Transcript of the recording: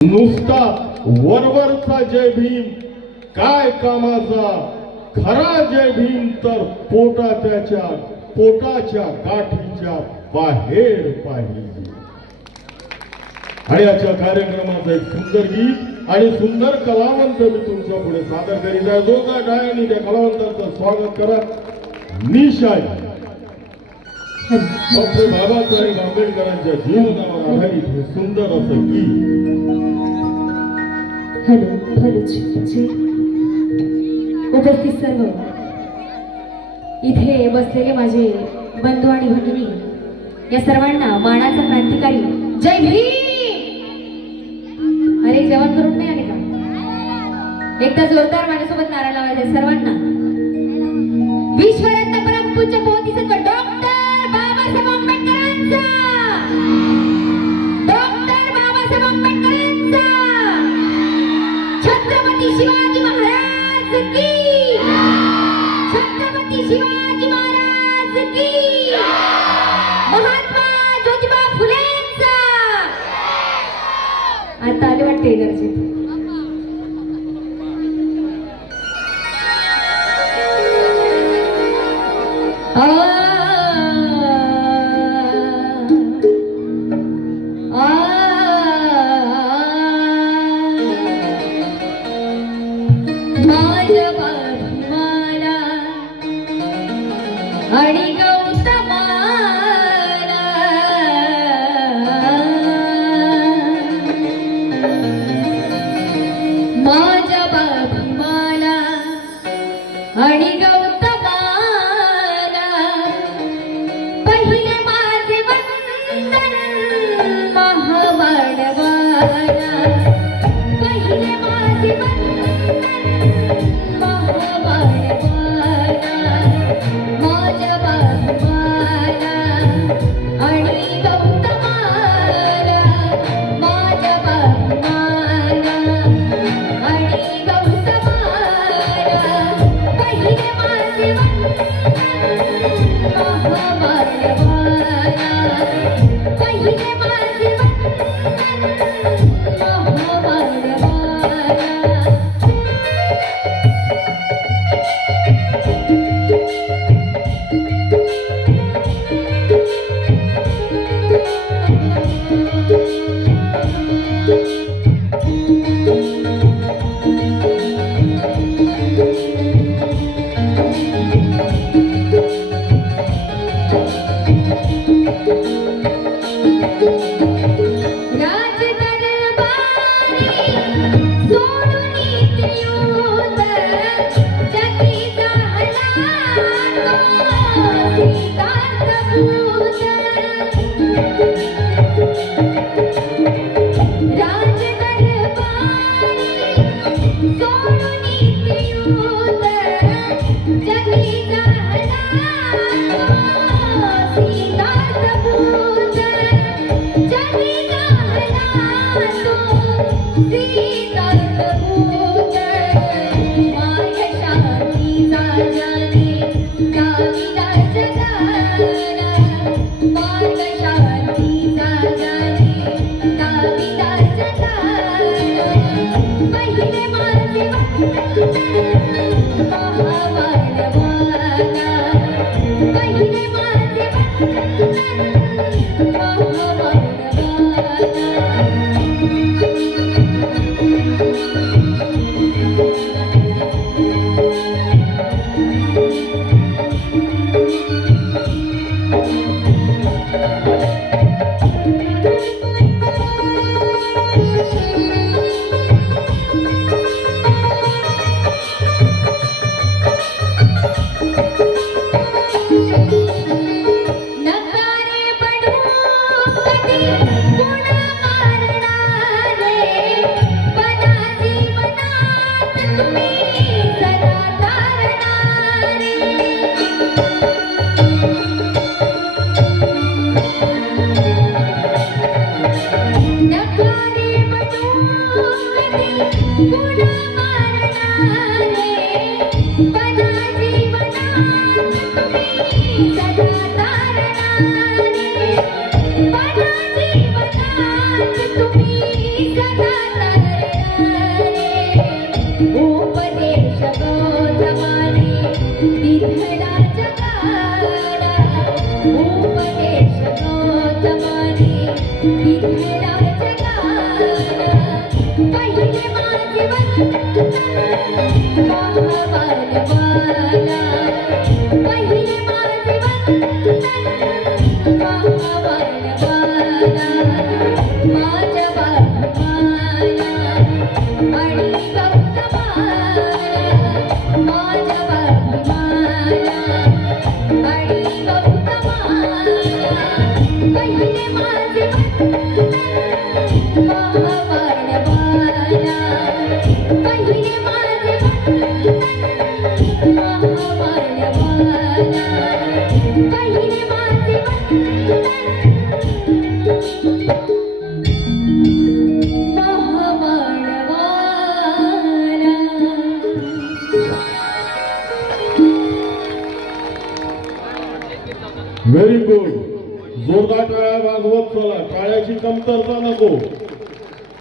नुसता वरवरचा जय भीम काय कामाचा, खरा जय भीम तर पोटाच्या गाठीच्या बाहेर पाहिजे. आणि याच्या कार्यक्रमाचं एक सुंदर गीत आणि सुंदर कलावंत मी तुमच्या पुढे सादर करीत आहे. जोरदार टाळ्यांनी त्या कलावंतांचं स्वागत करा. निशाई डॉक्टर बाबासाहेब आंबेडकरांच्या जीवनावर आधारित हे सुंदर असं गीत. हॅलो उपस्थित सर्व इथे बसलेले माझे बंधू आणि भगिनी, या सर्वांना मानाचा क्रांतिकारी जय भीम. अरे जेवण करून नाही आले का? एकदा जोरदार माझ्यासोबत नारा लावायचे सर्वांना. विश्वरत्न परमपूज्य बोधिसत्व डॉक्टर बाबासाहेब आंबेडकरांचा, डॉक्टर बाबासाहेब आंबेडकरांचा, छत्रपती शिवाजी महाराज की, छत्रपती शिवाजी महाराज की, महात्मा ज्योतिबा फुलेंचा. आता आले वाटते एनर्जी. आणि गौतमाला माझ्या बाबीमाला आणि गौतमाला पहिले माझे वंदन महामानवाला, पहिले माझे वंदन महामानवाला. माझ्या बाबीमाला आणि गौतमाला, माझ्या बाबीमाला आणि गौतमाला पहिले माझे वंदन महामानवाला, पहिले माझे वंदन महामानवाला. तुम्ही सदा व्हेरी गुड. जोरदार टाळ्या वाजवत चला, टाळ्याची कमतरता नको.